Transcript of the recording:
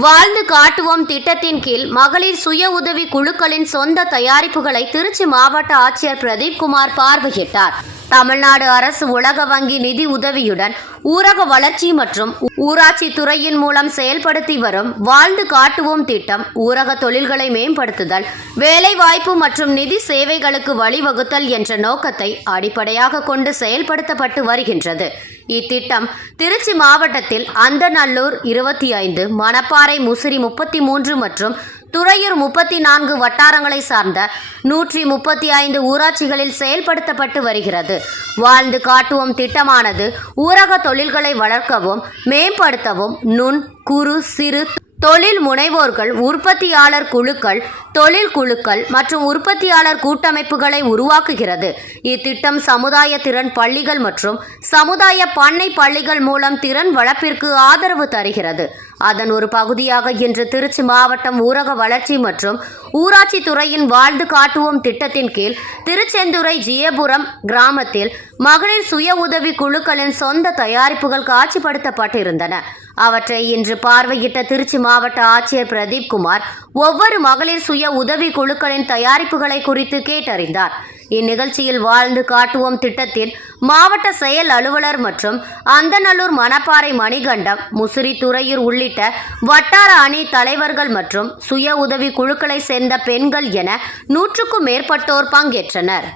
வாழ்ந்து காட்டுவோம் திட்டத்தின் கீழ் மகளிர் சுய உதவி குழுக்களின் சொந்த தயாரிப்புகளை திருச்சி மாவட்ட ஆட்சியர் பிரதீப்குமார் பார்வையிட்டார். தமிழ்நாடு அரசு உலக வங்கி நிதி உதவியுடன் ஊரக வளர்ச்சி மற்றும் ஊராட்சி துறையின் மூலம் செயல்படுத்தி வரும் வாழ்ந்து காட்டுவோம் திட்டம் ஊரக தொழில்களை மேம்படுத்துதல், வேலைவாய்ப்பு மற்றும் நிதி சேவைகளுக்கு வழிவகுத்தல் என்ற நோக்கத்தை அடிப்படையாக கொண்டு செயல்படுத்தப்பட்டு வருகின்றது. இத்திட்டம் திருச்சி மாவட்டத்தில் அந்தநல்லூர் 25, மணப்பாறை முசிறி 33 மற்றும் துறையூர் 34 வட்டாரங்களை சார்ந்த 135 ஊராட்சிகளில் செயல்படுத்தப்பட்டு வருகிறது. வாழ்ந்து காட்டுவோம் திட்டமானது ஊரக தொழில்களை வளர்க்கவும் மேம்படுத்தவும் நுண், குறு, சிறு தொழில் முனைவோர்கள், உற்பத்தியாளர் குழுக்கள், தொழில் குழுக்கள் மற்றும் உற்பத்தியாளர் கூட்டமைப்புகளை உருவாக்குகிறது. இத்திட்டம் சமுதாய திறன் பள்ளிகள் மற்றும் சமுதாய பண்ணை பள்ளிகள் மூலம் திறன் வளர்ப்பிற்கு ஆதரவு தருகிறது. அதன் ஒரு பகுதியாக இன்று திருச்சி மாவட்டம் ஊரக வளர்ச்சி மற்றும் ஊராட்சி துறையின் வாழ்ந்து காட்டுவோம் திட்டத்தின் கீழ் திருச்செந்துறை ஜியபுரம் கிராமத்தில் மகளிர் சுய உதவி குழுக்களின் சொந்த தயாரிப்புகள் காட்சிப்படுத்தப்பட்டிருந்தன. அவற்றை இன்று பார்வையிட்ட திருச்சி மாவட்ட ஆட்சியர் பிரதீப்குமார் ஒவ்வொரு மகளிர் சுய உதவி குழுக்களின் தயாரிப்புகளை குறித்து கேட்டறிந்தார். இந்நிகழ்ச்சியில் வாழ்ந்து காட்டுவோம் திட்டத்தின் மாவட்ட செயல் அலுவலர் மற்றும் அந்தநல்லூர், மணப்பாறை, மணிகண்டம், முசிறி, துறையூர் உள்ளிட்ட வட்டார அணி தலைவர்கள் மற்றும் சுய உதவி குழுக்களை சேர்ந்த பெண்கள் என 100க்கும் மேற்பட்டோர் பங்கேற்றனர்.